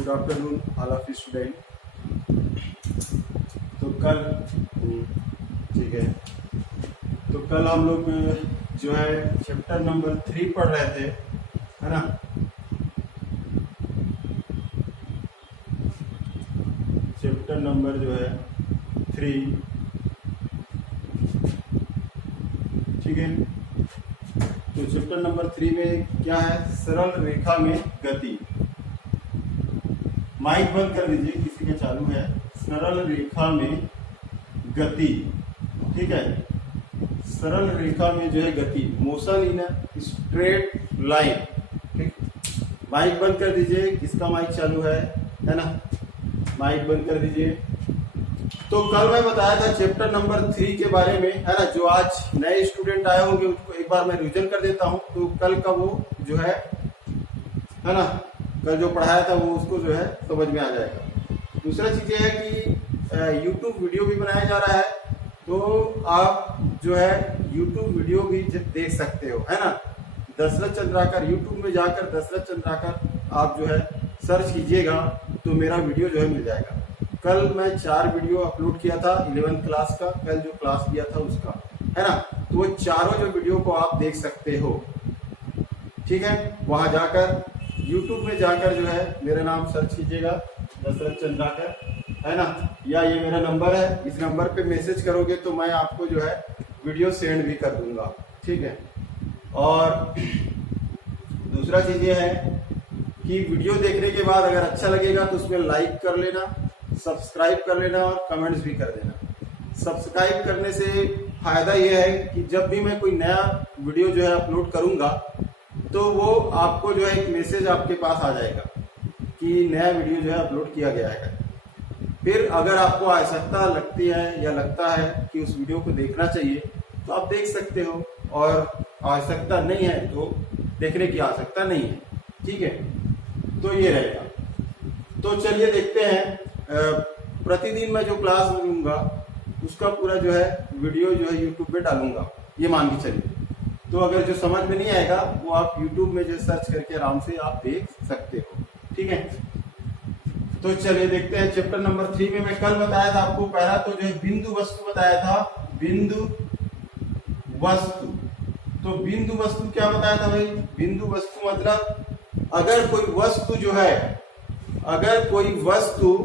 Good afternoon all of student. तो कल ठीक है, तो कल हम लोग जो है चैप्टर नंबर 3 पढ़ रहे थे, है ना। चैप्टर नंबर जो है 3, ठीक है। तो चैप्टर नंबर 3 में क्या है? सरल रेखा में गति। माइक बंद कर दीजिए, किसी का चालू है। सरल रेखा में गति, ठीक है। सरल रेखा में जो है गति, मोशन इन स्ट्रेट लाइन, ठीक। माइक बंद कर दीजिए, किसका माइक चालू है ना। माइक बंद कर दीजिए। तो कल मैं बताया था चैप्टर नंबर 3 के बारे में, है ना। जो आज नए स्टूडेंट आए होंगे उसको एक बार मैं रिवीजन कर देता हूं। तो कल का वो जो है ना, कल जो पढ़ाया था वो उसको जो है समझ में आ जाएगा। दूसरा चीज ये है कि यूट्यूब वीडियो भी बनाया जा रहा है, तो आप जो है यूट्यूब वीडियो भी देख सकते हो, है ना। दशरथ चंद्राकर, यूट्यूब में जाकर दशरथ चंद्राकर आप जो है सर्च कीजिएगा तो मेरा वीडियो जो है मिल जाएगा। कल मैं 4 वीडियो अपलोड किया था 11th क्लास का, कल जो क्लास किया था उसका, है ना। तो वो चारों जो वीडियो को आप देख सकते हो, ठीक है। वहां जाकर YouTube में जाकर जो है मेरा नाम सर्च कीजिएगा, दशरथ चंद्राकर, है ना। या ये मेरा नंबर है, इस नंबर पे मैसेज करोगे तो मैं आपको जो है वीडियो सेंड भी कर दूंगा, ठीक है। और दूसरा चीज ये है कि वीडियो देखने के बाद अगर अच्छा लगेगा तो उसमें लाइक कर लेना, सब्सक्राइब कर लेना और कमेंट्स भी कर देना। सब्सक्राइब करने से फायदा यह है कि जब भी मैं कोई नया वीडियो जो है अपलोड करूंगा तो वो आपको जो है एक मैसेज आपके पास आ जाएगा कि नया वीडियो जो है अपलोड किया गया है। फिर अगर आपको आवश्यकता लगती है या लगता है कि उस वीडियो को देखना चाहिए तो आप देख सकते हो, और आवश्यकता नहीं है तो देखने की आवश्यकता नहीं है, ठीक है। तो ये रहेगा। तो चलिए देखते हैं, प्रतिदिन मैं जो क्लास लूंगा उसका पूरा जो है वीडियो जो है यूट्यूब पे डालूंगा, ये मान के चलिए। तो अगर जो समझ में नहीं आएगा वो आप यूट्यूब में जो सर्च करके आराम से आप देख सकते हो, ठीक है। तो चलिए देखते हैं चैप्टर नंबर 3 में मैं कल बताया था आपको, पहला तो जो है बिंदु वस्तु बताया था, बिंदु वस्तु। तो बिंदु वस्तु क्या बताया था भाई? बिंदु वस्तु मतलब अगर कोई वस्तु जो है, अगर कोई वस्तु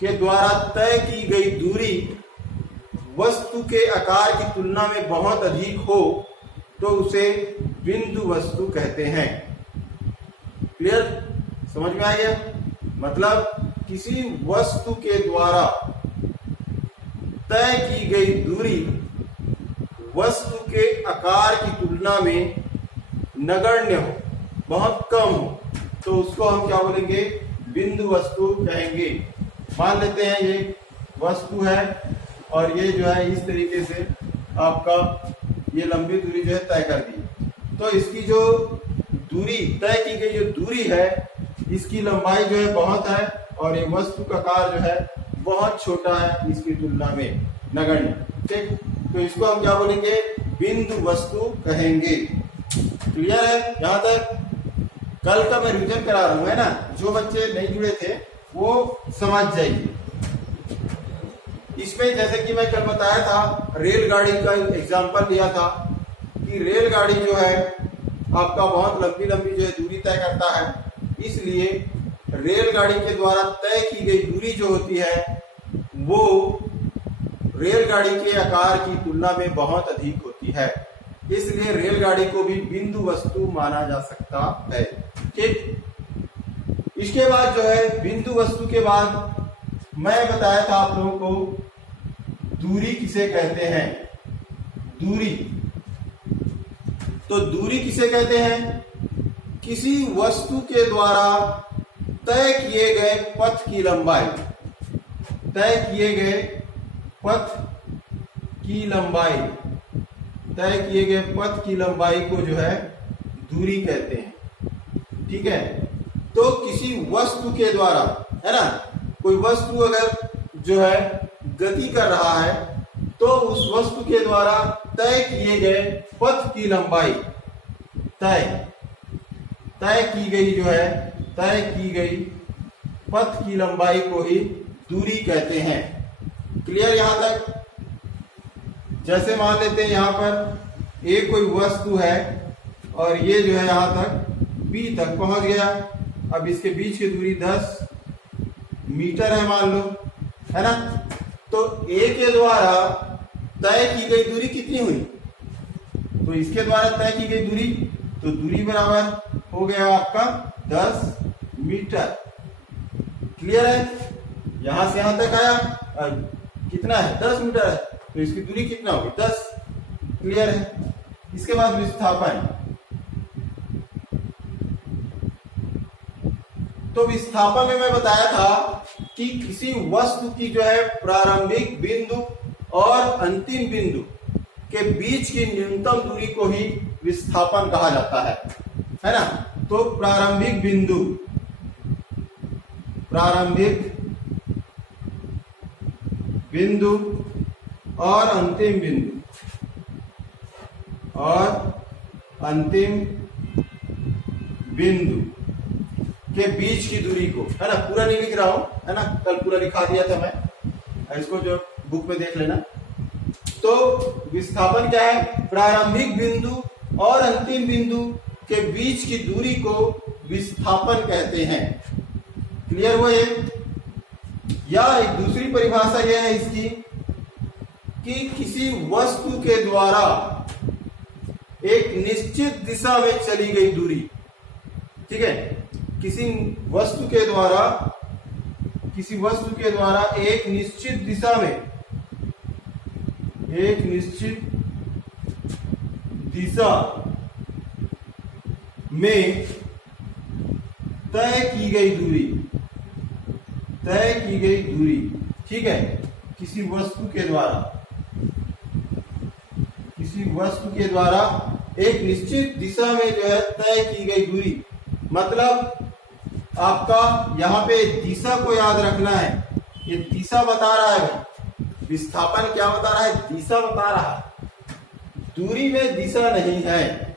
के द्वारा तय की गई दूरी वस्तु के आकार की तुलना में बहुत अधिक हो तो उसे बिंदु वस्तु कहते हैं। क्लियर? समझ में आ गया? मतलब किसी वस्तु के द्वारा तय की गई दूरी वस्तु के आकार की तुलना में नगण्य हो, बहुत कम हो, तो उसको हम क्या बोलेंगे? बिंदु वस्तु कहेंगे। मान लेते हैं ये वस्तु है और ये जो है इस तरीके से आपका ये लंबी दूरी जो है तय कर दी, तो इसकी जो दूरी तय की गई जो दूरी है इसकी लंबाई जो है बहुत है और ये वस्तु का आकार जो है बहुत छोटा है इसकी तुलना में, नगण्य, ठीक। तो इसको हम क्या बोलेंगे? बिंदु वस्तु कहेंगे। क्लियर है यहां तक? कल का मैं रिवीजन करा रहा हूं, है ना। जो बच्चे नहीं जुड़े थे वो समझ जाइए। इसमें जैसे कि मैं कल बताया था, रेलगाड़ी का एग्जांपल दिया था कि रेलगाड़ी जो है आपका बहुत लंबी लंबी जो है दूरी तय करता है, इसलिए रेलगाड़ी के द्वारा तय की गई दूरी जो होती है वो रेलगाड़ी के आकार की तुलना में बहुत अधिक होती है, इसलिए रेलगाड़ी को भी बिंदु वस्तु माना जा सकता है, ठीक। इसके बाद जो है बिंदु वस्तु के बाद मैं बताया था आप लोगों को दूरी किसे कहते हैं। दूरी, तो दूरी किसे कहते हैं? किसी वस्तु के द्वारा तय किए गए पथ की लंबाई, तय किए गए पथ की लंबाई, तय किए गए पथ की लंबाई को जो है दूरी कहते हैं, ठीक है। तो किसी वस्तु के द्वारा, है ना, कोई वस्तु अगर जो है गति कर रहा है तो उस वस्तु के द्वारा तय किए गए पथ की लंबाई, तय की गई जो है, तय की गई पथ की लंबाई को ही दूरी कहते हैं। क्लियर यहां तक? जैसे मान लेते हैं यहां पर एक कोई वस्तु है और ये जो है यहां तक बी तक पहुंच गया। अब इसके बीच की दूरी 10 मीटर है मान लो, है ना। तो ए के द्वारा तय की गई दूरी कितनी हुई? तो इसके द्वारा तय की गई दूरी, तो दूरी बराबर हो गया आपका 10 मीटर। क्लियर है? यहां से यहां तक आया और कितना है? 10 मीटर है, तो इसकी दूरी कितना होगी? 10। क्लियर है? इसके बाद विस्थापन। तो विस्थापन में मैं बताया था कि किसी वस्तु की जो है प्रारंभिक बिंदु और अंतिम बिंदु के बीच की न्यूनतम दूरी को ही विस्थापन कहा जाता है ना। तो प्रारंभिक बिंदु और अंतिम बिंदु के बीच की दूरी को, है ना, पूरा नहीं लिख रहा हूं, है ना, कल पूरा लिखा दिया था मैं, इसको जो बुक में देख लेना। तो विस्थापन क्या है? प्रारंभिक बिंदु और अंतिम बिंदु के बीच की दूरी को विस्थापन कहते हैं। क्लियर हुआ ये? या एक दूसरी परिभाषा यह है इसकी कि किसी वस्तु के द्वारा एक निश्चित दिशा में चली गई दूरी। ठीक है? किसी वस्तु के द्वारा एक निश्चित दिशा में तय की गई दूरी। ठीक है? किसी वस्तु के द्वारा एक निश्चित दिशा में जो है तय की गई दूरी, मतलब आपका यहां पे दिशा को याद रखना है। ये दिशा बता रहा है, विस्थापन क्या बता रहा है? दिशा बता रहा है। दूरी में दिशा नहीं है।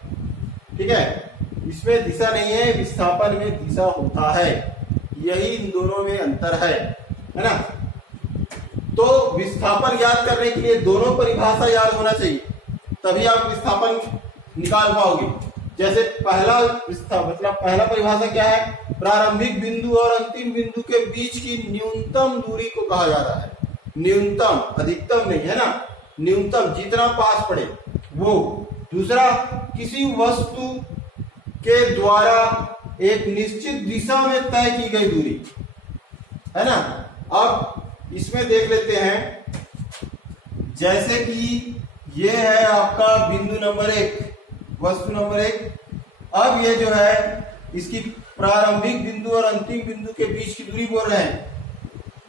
ठीक है? इसमें दिशा नहीं है, विस्थापन में दिशा होता है। यही इन दोनों में अंतर है ना। तो विस्थापन याद करने के लिए दोनों परिभाषा याद होना चाहिए, तभी आप विस्थापन निकाल पाओगे। जैसे पहला परिभाषा क्या है? प्रारंभिक बिंदु और अंतिम बिंदु के बीच की न्यूनतम दूरी को कहा जाता है। न्यूनतम, अधिकतम नहीं, है ना, न्यूनतम, जितना पास पड़े वो। दूसरा, किसी वस्तु के द्वारा एक निश्चित दिशा में तय की गई दूरी, है ना। अब इसमें देख लेते हैं, जैसे कि ये है आपका बिंदु नंबर 1, वस्तु नंबर 1। अब ये जो है इसकी प्रारंभिक बिंदु और अंतिम बिंदु के बीच की दूरी बोल रहे हैं।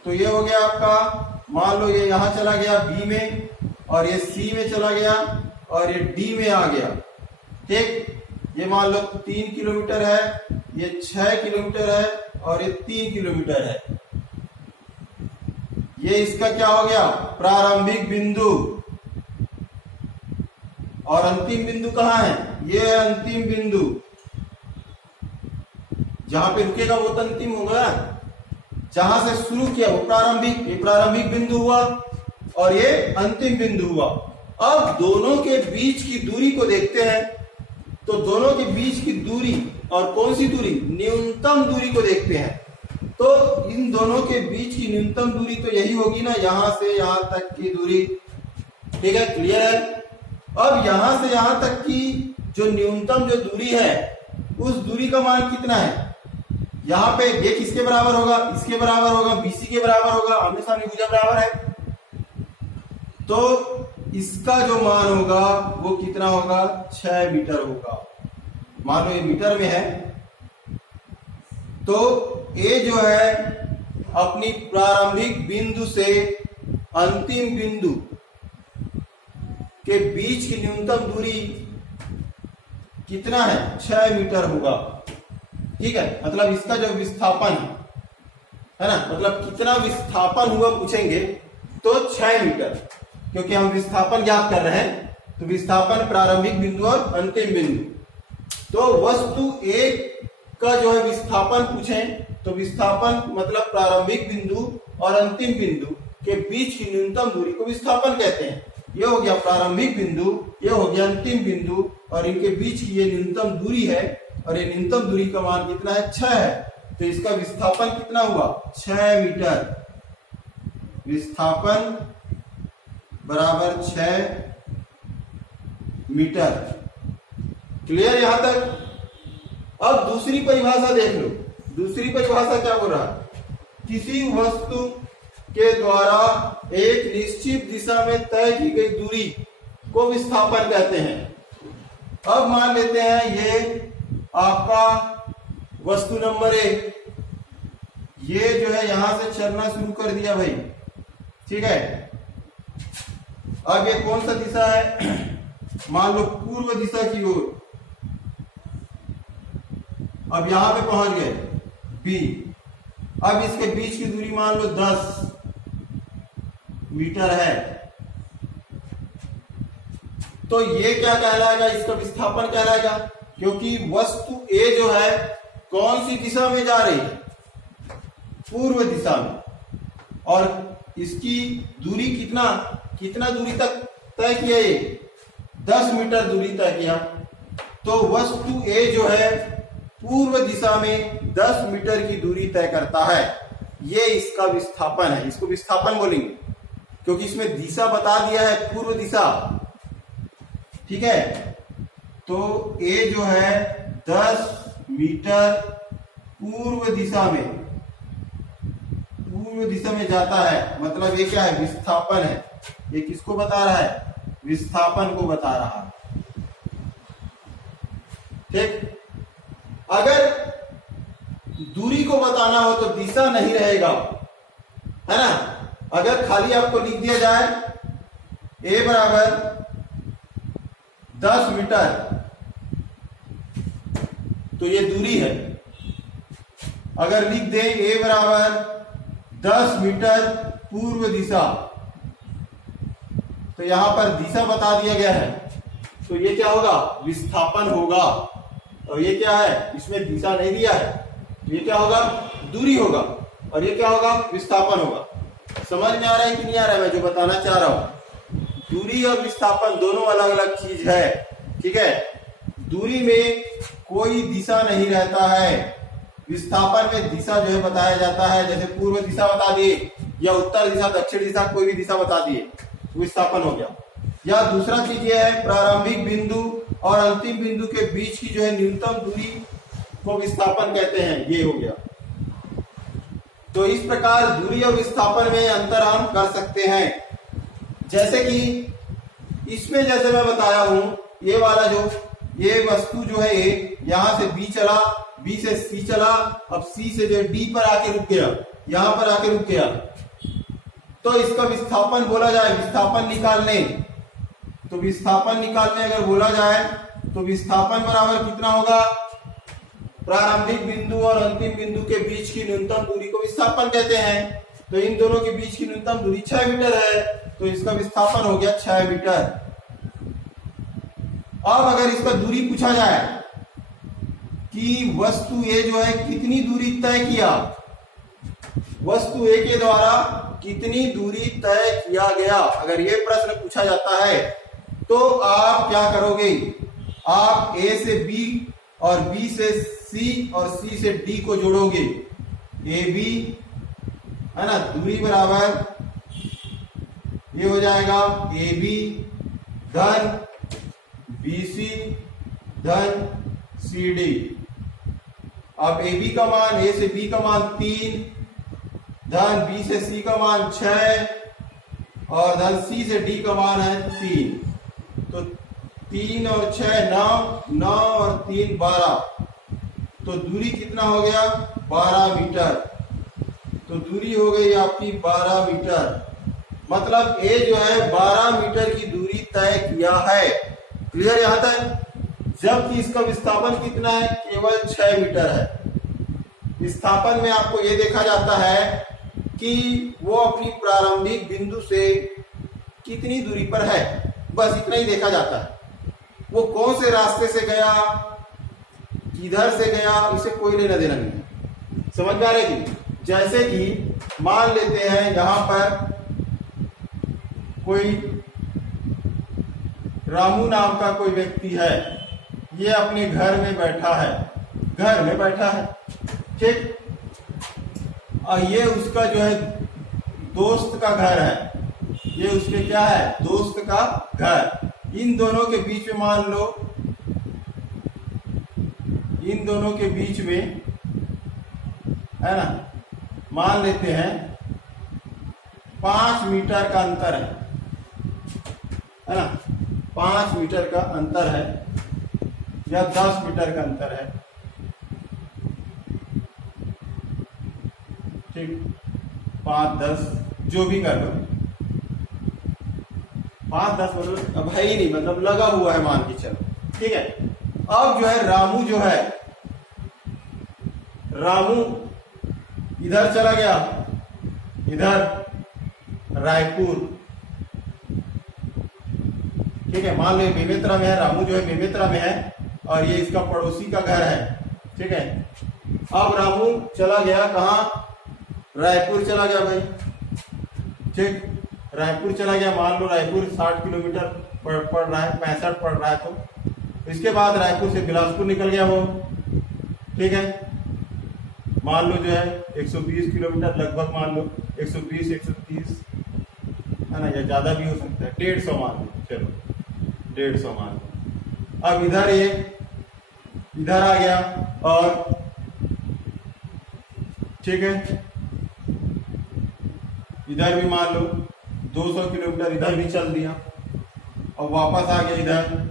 तो ये हो गया आपका, मान लो ये यहां चला गया बी में, और ये सी में चला गया, और ये डी में आ गया। ठीक? ये मान लो 3 किलोमीटर है, ये 6 किलोमीटर है, और ये 3 किलोमीटर है। ये इसका क्या हो गया? प्रारंभिक बिंदु। और अंतिम बिंदु कहाँ है? ये अंतिम बिंदु, जहां पे रुकेगा वो तो अंतिम होगा। जहां से शुरू किया वो प्रारंभिक, ये प्रारंभिक बिंदु हुआ और ये अंतिम बिंदु हुआ। अब दोनों के बीच की दूरी को देखते हैं। तो दोनों के बीच की दूरी, और कौन सी दूरी? न्यूनतम दूरी को देखते हैं। तो इन दोनों के बीच की न्यूनतम दूरी तो यही होगी ना, यहां से यहां तक की दूरी। ठीक है? क्लियर है? अब यहां से यहां तक की जो न्यूनतम जो दूरी है, उस दूरी का मान कितना है? यहां पे ये किसके बराबर होगा? इसके बराबर होगा, बीसी के बराबर होगा, आमने सामने भुजा बराबर है। तो इसका जो मान होगा वो कितना होगा? 6 मीटर होगा। मान लो ये मीटर में है। तो ये जो है अपनी प्रारंभिक बिंदु से अंतिम बिंदु के बीच की न्यूनतम दूरी कितना है? 6 मीटर होगा। ठीक है? मतलब इसका जो विस्थापन है ना, मतलब कितना विस्थापन हुआ पूछेंगे तो 6 मीटर, क्योंकि हम विस्थापन ज्ञात कर रहे हैं। तो विस्थापन प्रारंभिक बिंदु और अंतिम बिंदु। तो वस्तु एक का जो है विस्थापन पूछें तो विस्थापन मतलब प्रारंभिक बिंदु और अंतिम बिंदु के बीच की न्यूनतम दूरी को विस्थापन कहते हैं। ये हो गया प्रारंभिक बिंदु, ये हो गया अंतिम बिंदु, और इनके बीच की ये न्यूनतम दूरी है, और ये न्यूनतम दूरी का मान कितना है? 6 है। तो इसका विस्थापन कितना हुआ? 6 मीटर। विस्थापन बराबर 6 मीटर। क्लियर यहां तक? अब दूसरी परिभाषा देख लो। दूसरी परिभाषा क्या बोल रहा है? किसी वस्तु के द्वारा एक निश्चित दिशा में तय की गई दूरी को विस्थापन कहते हैं। अब मान लेते हैं ये आपका वस्तु नंबर 1, ये जो है यहां से चलना शुरू कर दिया भाई, ठीक है। अब ये कौन सा दिशा है? मान लो पूर्व दिशा की ओर। अब यहां पे पहुंच गए बी। अब इसके बीच की दूरी मान लो 10 मीटर है। तो ये क्या कहलाएगा? इसका विस्थापन कहलाएगा, क्योंकि वस्तु ए जो है कौन सी दिशा में जा रही है? पूर्व दिशा में। और इसकी दूरी कितना दूरी तक तय किया? ये 10 मीटर दूरी तय किया। तो वस्तु ए जो है पूर्व दिशा में 10 मीटर की दूरी तय करता है। ये इसका विस्थापन है। इसको विस्थापन बोलेंगे क्योंकि इसमें दिशा बता दिया है, पूर्व दिशा, ठीक है। तो ए जो है 10 मीटर पूर्व दिशा में जाता है, मतलब ये क्या है? विस्थापन है। ये किसको बता रहा है? विस्थापन को बता रहा है, ठीक। अगर दूरी को बताना हो तो दिशा नहीं रहेगा, है ना। अगर खाली आपको लिख दिया जाए ए बराबर 10 मीटर, तो ये दूरी है। अगर लिख दे ए बराबर 10 मीटर पूर्व दिशा, तो यहां पर दिशा बता दिया गया है, तो ये क्या होगा? विस्थापन होगा। और ये क्या है? इसमें दिशा नहीं दिया है, तो ये क्या होगा? दूरी होगा। और ये क्या होगा? विस्थापन होगा। समझ में आ रहा है कि नहीं आ रहा है मैं जो बताना चाह रहा हूं? दूरी और विस्थापन दोनों अलग अलग चीज है, ठीक है। दूरी में कोई दिशा नहीं रहता है, विस्थापन में दिशा जो है बताया जाता है। जैसे पूर्व दिशा बता दिए, या उत्तर दिशा, दक्षिण दिशा, कोई भी दिशा बता दिए, विस्थापन हो गया। या दूसरा चीज ये है, प्रारंभिक बिंदु और अंतिम बिंदु के बीच की जो है न्यूनतम दूरी को विस्थापन कहते हैं। ये हो गया। तो इस प्रकार दूरी और विस्थापन में अंतर हम कर सकते हैं। जैसे कि इसमें जैसे मैं बताया हूं, ये वाला जो ये वस्तु जो है यहां से बी चला, बी से सी चला, अब सी से जो डी पर आके रुक गया, यहां पर आके रुक गया। तो इसका विस्थापन बोला जाए, विस्थापन निकालने, तो विस्थापन निकालने अगर बोला जाए तो विस्थापन बराबर कितना होगा? प्रारंभिक बिंदु और अंतिम बिंदु के बीच की न्यूनतम दूरी को विस्थापन कहते हैं। तो इन दोनों के बीच की न्यूनतम दूरी 6 मीटर है, तो इसका विस्थापन हो गया 6 मीटर। अब अगर इसका दूरी पूछा जाए कि वस्तु ए जो है कितनी दूरी तय किया, वस्तु ए के द्वारा कितनी दूरी तय किया गया, अगर ये प्रश्न पूछा जाता है तो आप क्या करोगे? आप ए से बी और बी से सी और सी से डी को जोड़ोगे। ए बी है ना, दूरी बराबर ये हो जाएगा ए बी धन बी सी धन सी डी। अब ए बी का मान, ए से बी का मान 3 धन बी से सी का मान 6 और धन सी से डी का मान है 3। तो 3 और 6 9, 9 और 3 12। तो दूरी कितना हो गया? 12 मीटर। तो दूरी हो गई आपकी 12 मीटर। मतलब ए जो है 12 मीटर की दूरी तय किया है। क्लियर यहां तक? जबकि इसका विस्थापन कितना है? केवल 6 मीटर है। विस्थापन में आपको यह देखा जाता है कि वो अपनी प्रारंभिक बिंदु से कितनी दूरी पर है, बस इतना ही देखा जाता है। वो कौन से रास्ते से गया, किधर से गया इसे कोई लेना देना नहीं है। समझ में आ रहा है कि जैसे कि मान लेते हैं यहां पर कोई रामू नाम का कोई व्यक्ति है, ये अपने घर में बैठा है, ठीक। और ये उसका जो है दोस्त का घर है, ये उसके क्या है, दोस्त का घर। इन दोनों के बीच में मान लो, इन दोनों के बीच में है ना, मान लेते हैं 5 मीटर का अंतर है ना, 5 मीटर का अंतर है या 10 मीटर का अंतर है, ठीक। 5, 10 जो भी कर लो, 5, 10 मतलब अब है ही नहीं, मतलब लगा हुआ है मान के चलो, ठीक है। अब जो है रामू इधर चला गया, इधर रायपुर, ठीक है। मान लो बेमेतरा में है, रामू जो है बेमेतरा में है और ये इसका पड़ोसी का घर है, ठीक है। अब रामू चला गया कहाँ, रायपुर चला गया भाई, ठीक। रायपुर चला गया, मान लो रायपुर 60 किलोमीटर पड़ रहा है, 65 पड़ रहा है, तो इसके बाद रायपुर से बिलासपुर निकल गया वो, ठीक है। मान लो जो है 120 किलोमीटर लगभग, मान लो 120 130 है ना, या ज्यादा भी हो सकता है, 150 मान लो, चलो 150 मान लो। अब इधर ये इधर आ गया और ठीक है, इधर भी मान लो 200 किलोमीटर इधर भी चल दिया और वापस आ गया इधर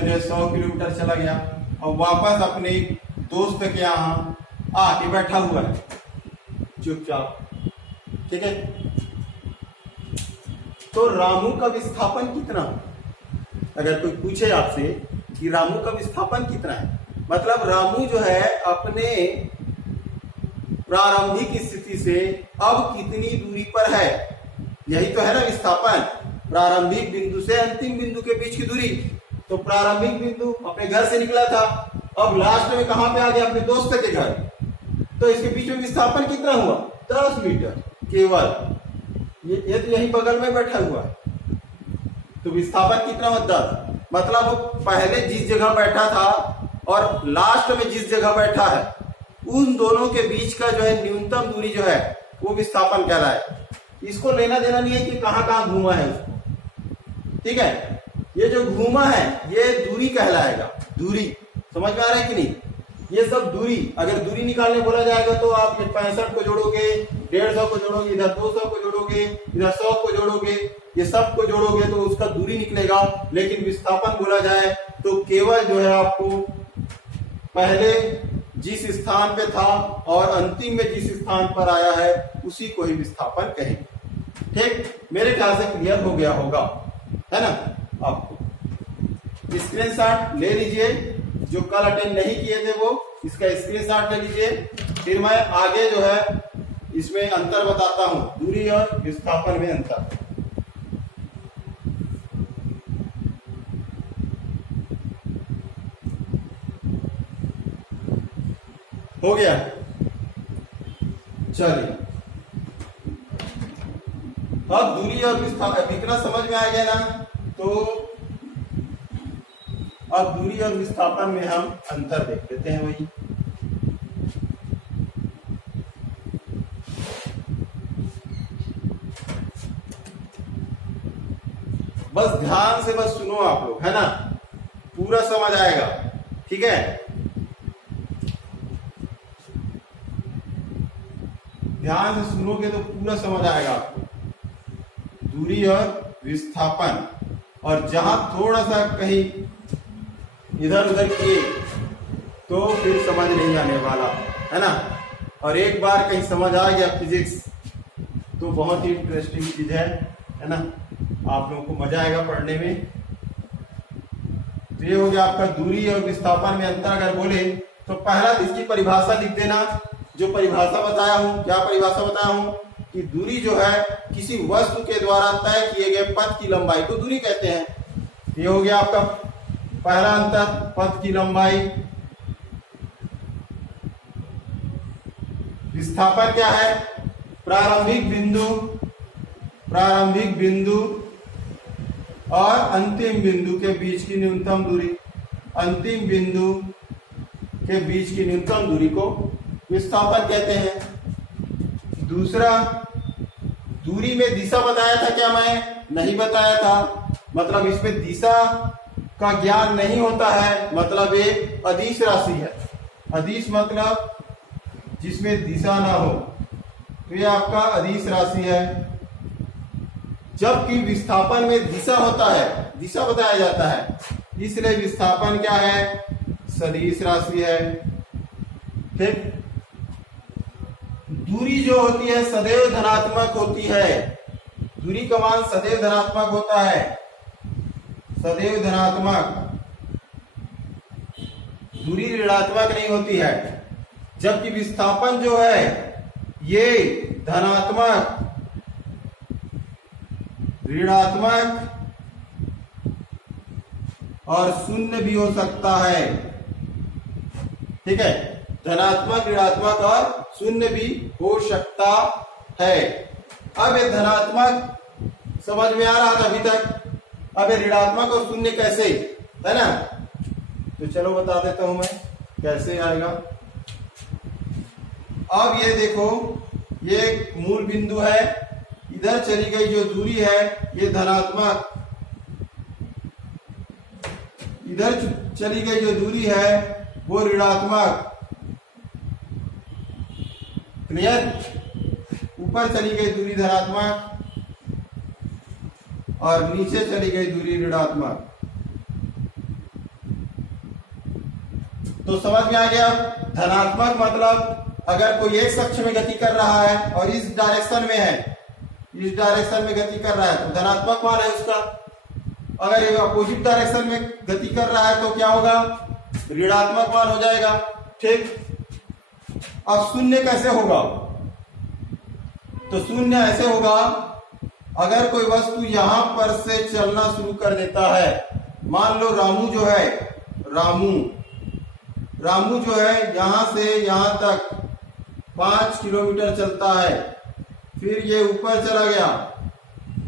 जो है 100 किलोमीटर चला गया और वापस अपने दोस्त के यहाँ आके बैठा हुआ है चुपचाप, ठीक है। तो रामू का विस्थापन कितना, अगर कोई पूछे आपसे कि रामू का विस्थापन कितना है, मतलब रामू जो है अपने प्रारंभिक स्थिति से अब कितनी दूरी पर है, यही तो है ना विस्थापन, प्रारंभिक बिंदु से अंतिम बिंदु के बीच की दूरी। तो प्रारंभिक बिंदु अपने घर से निकला था, अब लास्ट में कहां पे आ गया, अपने दोस्त के घर, तो इसके बीच में विस्थापन कितना हुआ, 10 मीटर केवल, ये तो यही बगल में बैठा हुआ है, तो विस्थापन कितना हुआ 10, मतलब वो पहले जिस जगह बैठा था और लास्ट में जिस जगह बैठा है उन दोनों के बीच का जो है न्यूनतम दूरी जो है वो विस्थापन कहलाए। इसको लेना देना नहीं है कि कहां कहां घूमा है उसको, ठीक है। ये जो घूमा है ये दूरी कहलाएगा, दूरी, समझ में आ रहा है कि नहीं, ये सब दूरी। अगर दूरी निकालने बोला जाएगा तो आप 65 को जोड़ोगे, 150 को जोड़ोगे, इधर 200 को जोड़ोगे, इधर 100 को जोड़ोगे, ये सब को जोड़ोगे तो उसका दूरी निकलेगा। लेकिन विस्थापन बोला जाए तो केवल जो है आपको पहले जिस स्थान पे था और अंतिम में जिस स्थान पर आया है उसी को ही विस्थापन कहेंगे, ठीक। मेरे ख्याल से क्लियर हो गया होगा, है ना। आपको स्क्रीनशॉट ले लीजिए, जो कल अटेंड नहीं किए थे वो इसका स्क्रीनशॉट ले लीजिए, फिर मैं आगे जो है इसमें अंतर बताता हूं, दूरी और विस्थापन में अंतर। हो गया, चलिए अब दूरी और विस्थापन इतना समझ में आ गया ना, तो अब दूरी और विस्थापन में हम अंतर देख लेते हैं। वही बस ध्यान से बस सुनो आप लोग, है ना, पूरा समझ आएगा, ठीक है। ध्यान से सुनोगे तो पूरा समझ आएगा आपको, दूरी और विस्थापन। और जहां थोड़ा सा कहीं इधर उधर किए तो फिर समझ नहीं आने वाला, है ना। और एक बार कहीं समझ आ गया फिजिक्स तो बहुत ही इंटरेस्टिंग चीज है ना, आप लोगों को मजा आएगा पढ़ने में। तो ये हो गया आपका दूरी और विस्थापन में अंतर। अगर बोले तो पहला इसकी परिभाषा लिख देना, जो परिभाषा बताया हूं, क्या परिभाषा बताया हूं कि दूरी जो है किसी वस्तु के द्वारा तय किए गए पथ की लंबाई को दूरी कहते हैं। ये हो गया आपका पहला अंतर, पथ की लंबाई, विस्थापन क्या है? प्रारंभिक बिंदु और अंतिम बिंदु के बीच की न्यूनतम दूरी। अंतिम बिंदु के बीच की न्यूनतम दूरी को विस्थापन कहते हैं। दूसरा, दूरी में दिशा बताया था क्या? मैं नहीं बताया था, मतलब इसमें दिशा का ज्ञान नहीं होता है, मतलब ये अदिश राशि है। अदिश मतलब जिसमें दिशा ना हो, तो ये आपका अदिश राशि है। जबकि विस्थापन में दिशा होता है, दिशा बताया जाता है, इसलिए विस्थापन क्या है? सदिश राशि है। ठीक, दूरी जो होती है सदैव धनात्मक होती है। दूरी का मान सदैव धनात्मक होता है, सदैव धनात्मक। दूरी ऋणात्मक नहीं होती है। जबकि विस्थापन जो है ये धनात्मक, ऋणात्मक और शून्य भी हो सकता है। ठीक है, धनात्मक, ऋणात्मक और शून्य भी हो सकता है। अब ये धनात्मक समझ में आ रहा था अभी तक, अब ये ऋणात्मक और शून्य कैसे, है ना? तो चलो बता देता हूं मैं कैसे आएगा। अब ये देखो, ये मूल बिंदु है, इधर चली गई जो दूरी है ये धनात्मक, इधर चली गई जो दूरी है वो ऋणात्मक। क्लियर? ऊपर चली गई दूरी धनात्मक और नीचे चली गई दूरी ऋणात्मक। तो समझ में आ गया? धनात्मक मतलब अगर कोई एक कक्ष में गति कर रहा है और इस डायरेक्शन में है, इस डायरेक्शन में गति कर रहा है तो धनात्मक मान है उसका। अगर ये अपोजिट डायरेक्शन में गति कर रहा है तो क्या होगा? ऋणात्मक मान हो जाएगा। ठीक, अब शून्य कैसे होगा? तो शून्य ऐसे होगा, अगर कोई वस्तु यहां पर से चलना शुरू कर देता है, मान लो रामू जो है, रामू जो है यहां से यहां तक 5 किलोमीटर चलता है, फिर ये ऊपर चला गया,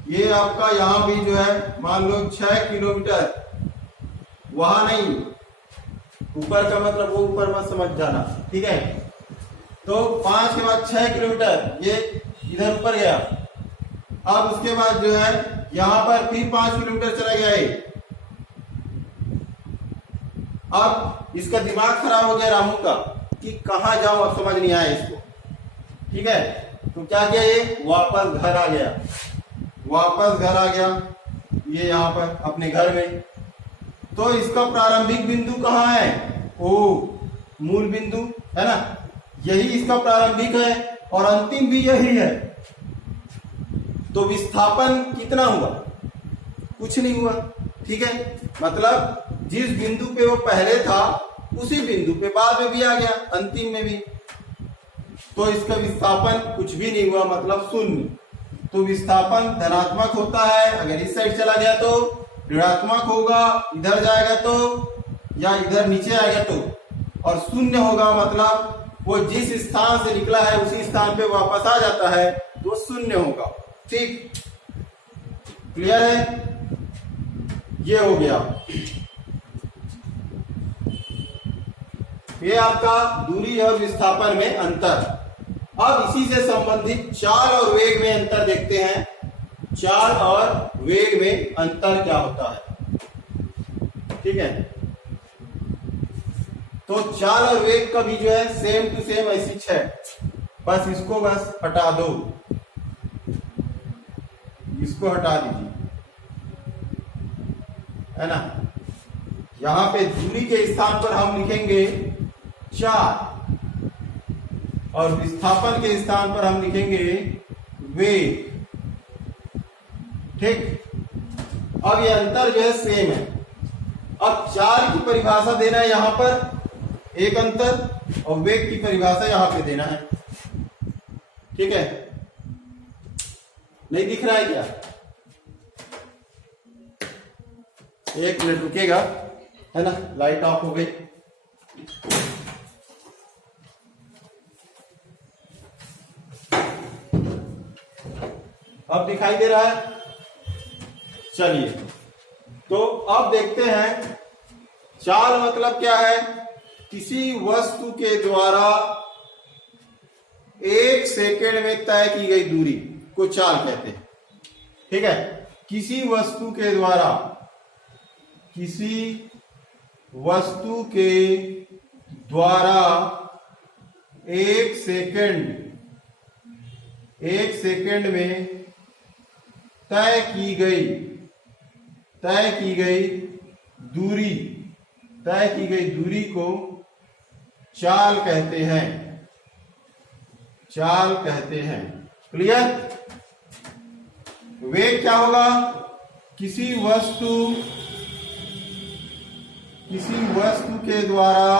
ये आपका यहां भी जो है मान लो 6 किलोमीटर, वहां नहीं, ऊपर का मतलब वो ऊपर मत समझ जाना, ठीक है? तो 5 के बाद 6 किलोमीटर ये इधर ऊपर गया। अब उसके बाद जो है यहां पर फिर 5 किलोमीटर चला गया है। अब इसका दिमाग खराब हो गया रामू का कि कहां जाऊं, अब समझ नहीं आया इसको। ठीक है, तो क्या किया, ये वापस घर आ गया, वापस घर आ गया, ये यहां पर अपने घर में। तो इसका प्रारंभिक बिंदु कहां है? ओ, मूल बिंदु है ना, यही इसका प्रारंभिक है और अंतिम भी यही है। तो विस्थापन कितना हुआ? कुछ नहीं हुआ। ठीक है, मतलब जिस बिंदु पे वो पहले था उसी बिंदु पे बाद में भी आ गया, अंतिम में भी। तो इसका विस्थापन कुछ भी नहीं हुआ, मतलब शून्य। तो विस्थापन धनात्मक होता है, अगर इस साइड चला गया तो ऋणात्मक होगा, इधर जाएगा तो, या इधर नीचे आएगा तो, और शून्य होगा मतलब वो जिस स्थान से निकला है उसी स्थान पे वापस आ जाता है, तो शून्य होगा। ठीक, क्लियर है? ये हो गया, ये आपका दूरी और विस्थापन में अंतर। अब इसी से संबंधित चाल और वेग में अंतर देखते हैं। चाल और वेग में अंतर क्या होता है? ठीक है, तो चाल और वेग का भी जो है सेम टू सेम ऐसी है, बस इसको बस हटा दो, इसको हटा दीजिए, है ना। यहां पे दूरी के स्थान पर हम लिखेंगे चाल और विस्थापन के स्थान पर हम लिखेंगे वेग। ठीक, अब ये अंतर जो है सेम है। अब चाल की परिभाषा देना है यहां पर एक अंतर, और वेग की परिभाषा यहां पे देना है। ठीक है, नहीं दिख रहा है क्या? एक मिनट रुकेगा, है ना, लाइट ऑफ हो गई। अब दिखाई दे रहा है? चलिए, तो अब देखते हैं चाल मतलब क्या है। किसी वस्तु के द्वारा 1 सेकेंड में तय की गई दूरी को चाल कहते हैं। ठीक है, किसी वस्तु के द्वारा 1 सेकेंड में तय की दूरी को चाल कहते हैं। क्लियर? वेग क्या होगा? किसी वस्तु के द्वारा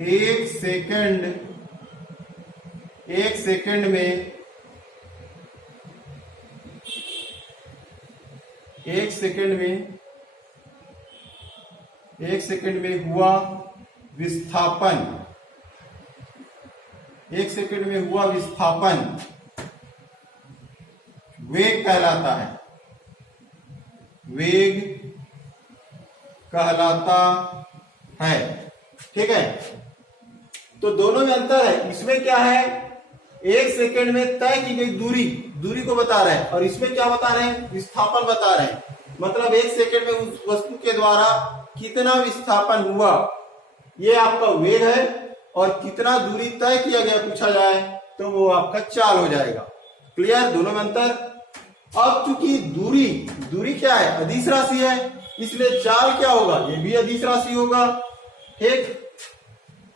1 सेकेंड में हुआ विस्थापन वेग कहलाता है। ठीक है, तो दोनों में अंतर है। इसमें क्या है? 1 सेकेंड में तय की गई दूरी को बता रहे हैं, और इसमें क्या बता रहे हैं? विस्थापन बता रहे हैं। मतलब 1 सेकेंड में उस वस्तु के द्वारा कितना विस्थापन हुआ, ये आपका वेग है, और कितना दूरी तय किया गया पूछा जाए तो वो आपका चाल हो जाएगा। क्लियर? दोनों में अंतर। अब चूंकि दूरी क्या है? अदिश राशि है, इसलिए चाल क्या होगा? ये भी अदिश राशि होगा। ठीक,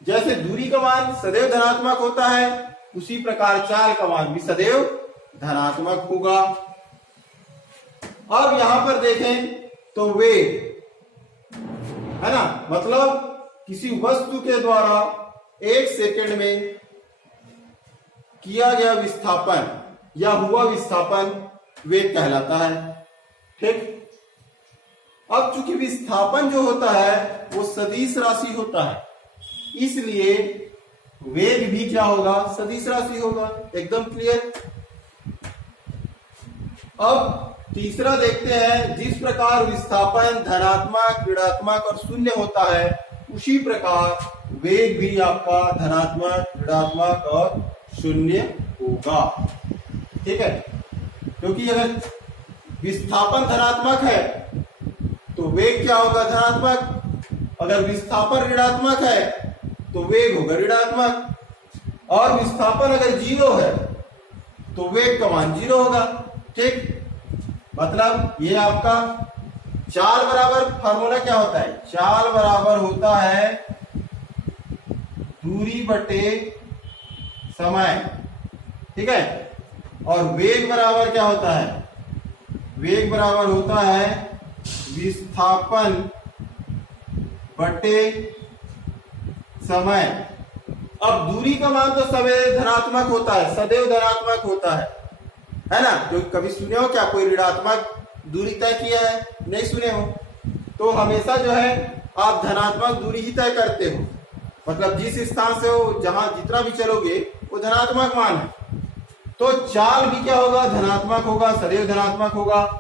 जैसे दूरी का मान सदैव धनात्मक होता है, उसी प्रकार चाल का मान भी सदैव धनात्मक होगा। अब यहां पर देखें तो वेग है ना, मतलब किसी वस्तु के द्वारा 1 सेकेंड में किया गया विस्थापन या हुआ विस्थापन वेग कहलाता है। ठीक, अब चूंकि विस्थापन जो होता है वो सदिश राशि होता है, इसलिए वेग भी क्या होगा? सदिश राशि होगा। एकदम क्लियर? अब तीसरा देखते हैं, जिस प्रकार विस्थापन धनात्मक, ऋणात्मक और शून्य होता है, उसी प्रकार वेग भी आपका धनात्मक, ऋणात्मक और शून्य होगा। ठीक है, क्योंकि अगर विस्थापन धनात्मक है तो वेग क्या होगा? धनात्मक। अगर विस्थापन ऋणात्मक है तो वेग होगा ऋणात्मक, और विस्थापन अगर 0 है तो वेग का मान 0 होगा। ठीक, मतलब ये आपका चाल बराबर फार्मूला क्या होता है? चाल बराबर होता है दूरी बटे समय। ठीक है, और वेग बराबर क्या होता है? वेग बराबर होता है विस्थापन बटे समय। अब दूरी का मान तो सदैव धनात्मक होता है ना? जो कभी सुने हो क्या कोई ऋणात्मक दूरी तय किया है? नहीं सुने हो। तो हमेशा जो है आप धनात्मक दूरी ही तय करते हो, मतलब जिस स्थान से हो, जहां जितना भी चलोगे वो धनात्मक मान है। तो चाल भी क्या होगा? धनात्मक होगा, सदैव धनात्मक होगा।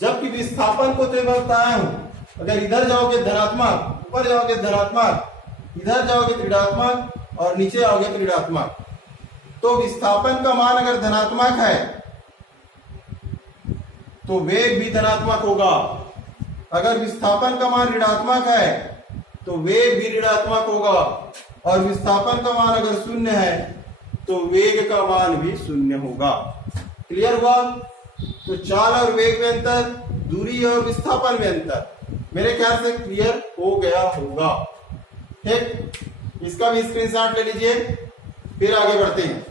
जबकि विस्थापन को तो बताया हूं, अगर इधर जाओगे धनात्मक, ऊपर जाओगे धनात्मक, इधर जाओगे तो ऋणात्मक, और नीचे आओगे तो ऋणात्मक। तो विस्थापन का मान अगर धनात्मक है तो वेग भी धनात्मक होगा। अगर विस्थापन का मान ऋणात्मक है तो वेग भी ऋणात्मक होगा, और विस्थापन का मान अगर शून्य है तो वेग का मान भी शून्य होगा। क्लियर हुआ? तो चाल और वेग में अंतर, दूरी और विस्थापन में अंतर मेरे ख्याल से क्लियर हो गया होगा। ठीक, इसका भी स्क्रीनशॉट ले लीजिए, फिर आगे बढ़ते हैं।